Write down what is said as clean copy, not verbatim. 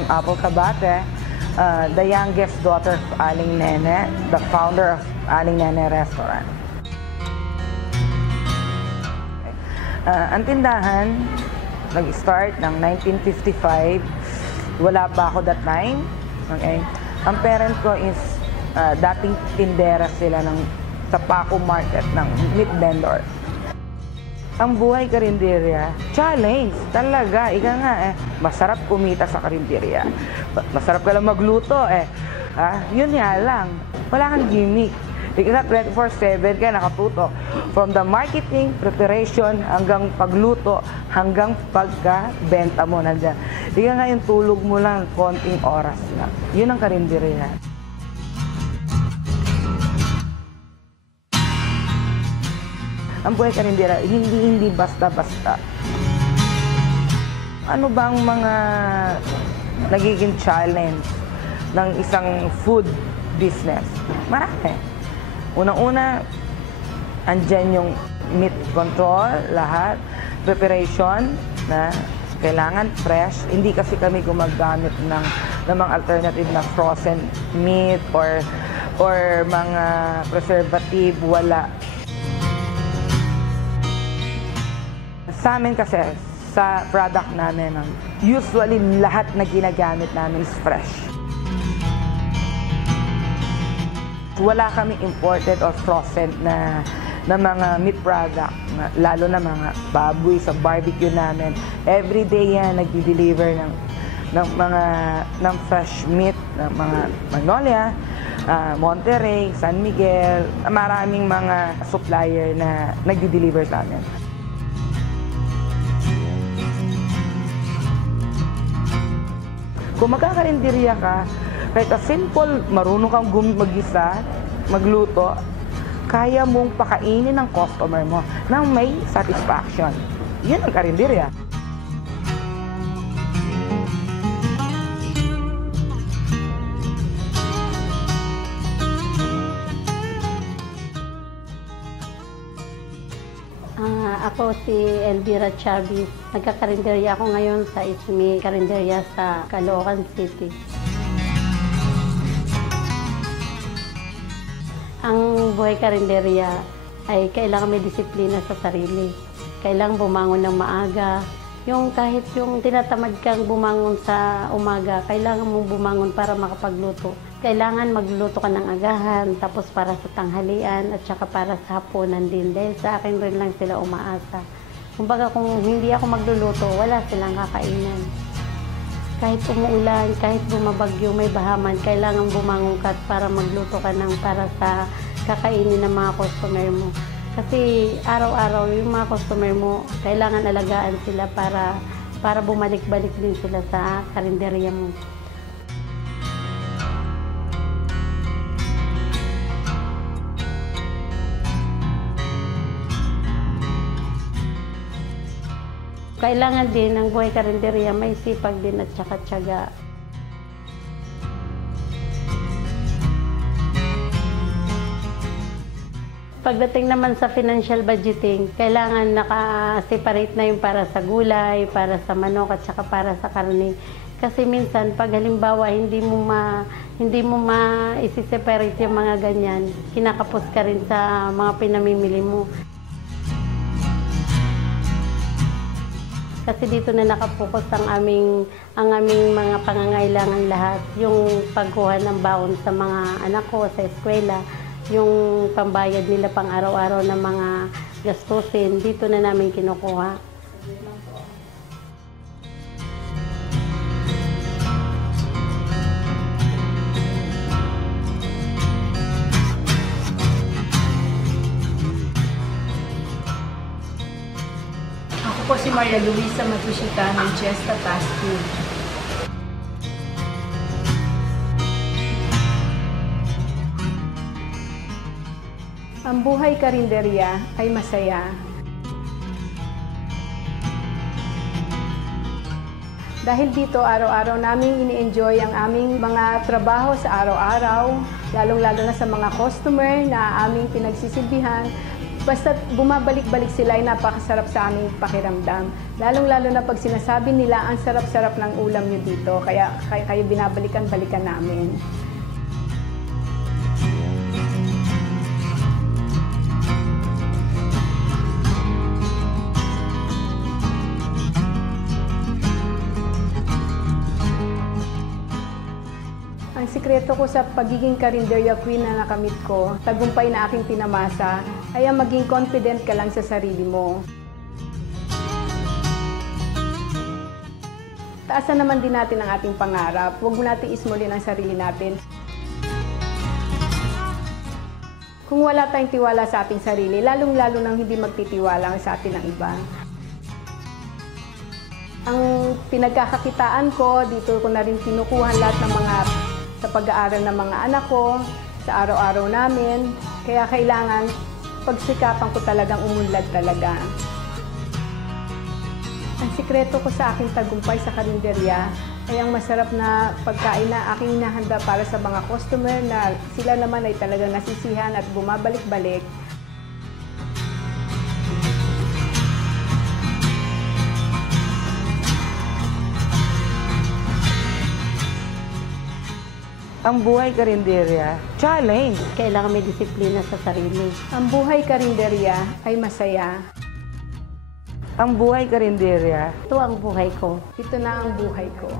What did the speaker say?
Ann Apple Cabate, the youngest daughter of Aling Nene, the founder of Aling Nene Restaurant. Ang tindahan, nag-start ng 1955. Wala pa ako that time. Okay. Ang parent ko is dating tindera sila sa Paco Market ng meat vendor. Ang buhay karinderya, challenge talaga. Ika nga masarap kumita sa karinderya. Masarap ka lang magluto Yun nga lang. Wala kang gimmick. Ika 24/7 ka nakatutok. From the marketing, preparation, hanggang pagluto, hanggang pagka-benta mo nandiyan. Ika nga yung tulog mo lang, konting oras lang. Yun ang karinderya. Ang buhay karindera, hindi basta-basta. Ano bang mga nagiging challenge ng isang food business? Marami. Unang-una, andyan yung meat control, lahat. Preparation, na kailangan fresh. Hindi kasi kami gumagamit ng mga alternative na frozen meat or mga preservative, wala. Sa amin kasi, sa product namin, usually lahat na ginagamit namin is fresh. Wala kami imported or frozen na mga meat product, lalo na mga baboy sa barbecue namin. Every day yan, nag-deliver ng fresh meat, ng mga Magnolia, Monterrey, San Miguel, maraming mga supplier na nag-deliver sa amin. Kung magkakarinderya ka, kahit simple, marunong kang mag-isa, magluto, kaya mong pakainin ng customer mo nang may satisfaction. Yan ang karinderya. Ako si Elvira Chavez. Nagkakarinderya ako ngayon sa Ismi Karinderya sa Caloocan City. Ang buhay karinderya ay kailangan may disiplina sa sarili. Kailangan bumangon ng maaga. Kahit yung tinatamad kang bumangon sa umaga, kailangan mong bumangon para makapagluto. Kailangan magluto ka ng agahan, tapos para sa tanghalian at saka para sa hapunan din. Dahil sa akin rin lang sila umaasa. Kumbaga kung hindi ako magluluto, wala silang kakainan. Kahit umuulan, kahit bumabagyo, may bahaman, kailangan bumangon ka para magluto ka para sa kakainin ng mga customer mo. Kasi araw-araw yung mga customer mo, kailangan alagaan sila para bumalik-balik din sila sa karinderya mo. Kailangan din ng buhay karinderya, may sipag din at saka tiyaga. Pagdating naman sa financial budgeting, kailangan naka-separate na yung para sa gulay, para sa manok at saka para sa karne. Kasi minsan, pag halimbawa hindi mo ma-separate yung mga ganyan, kinakapos ka rin sa mga pinamimili mo. Kasi dito na nakapokus ang aming mga pangangailangan lahat. Yung pagkuha ng baon sa mga anak ko sa eskwela, yung pambayad nila pang araw-araw ng mga gastusin, dito na namin kinukuha. Ako po si Maria Luisa Matushita ng Chesta Fast Food. Ang buhay karinderya ay masaya. Dahil dito, araw-araw namin ini-enjoy ang aming mga trabaho sa araw-araw, lalong-lalo na sa mga customer na aming pinagsisilbihan. Basta bumabalik-balik sila ay napakasarap sa aming pakiramdam. Lalong-lalo na pag sinasabi nila, ang sarap-sarap ng ulam nyo dito. Kaya kayo binabalikan-balikan namin. Ang sikreto ko sa pagiging Carinderia Queen na nakamit ko, tagumpay na aking pinamasa, ay ang maging confident ka lang sa sarili mo. Taasan naman din natin ang ating pangarap. Huwag mo natin ismulin ang sarili natin. Kung wala tayong tiwala sa ating sarili, lalong-lalo nang hindi magtitiwala sa atin ng iba. Ang pinagkakakitaan ko, dito ko na rin kinukuha lahat ng mga sa pag-aaral ng mga anak ko, sa araw-araw namin. Kaya kailangan pagsikapan ko talagang umunlad talaga. Ang sikreto ko sa aking tagumpay sa karinderya ay ang masarap na pagkain na aking hinahanda para sa mga customer na sila naman ay talagang nasisihan at bumabalik-balik. Ang buhay karinderya, challenge. Kailangan may disiplina sa sarili. Ang buhay karinderya ay masaya. Ang buhay karinderya, Ito ang buhay ko. Ito na ang buhay ko.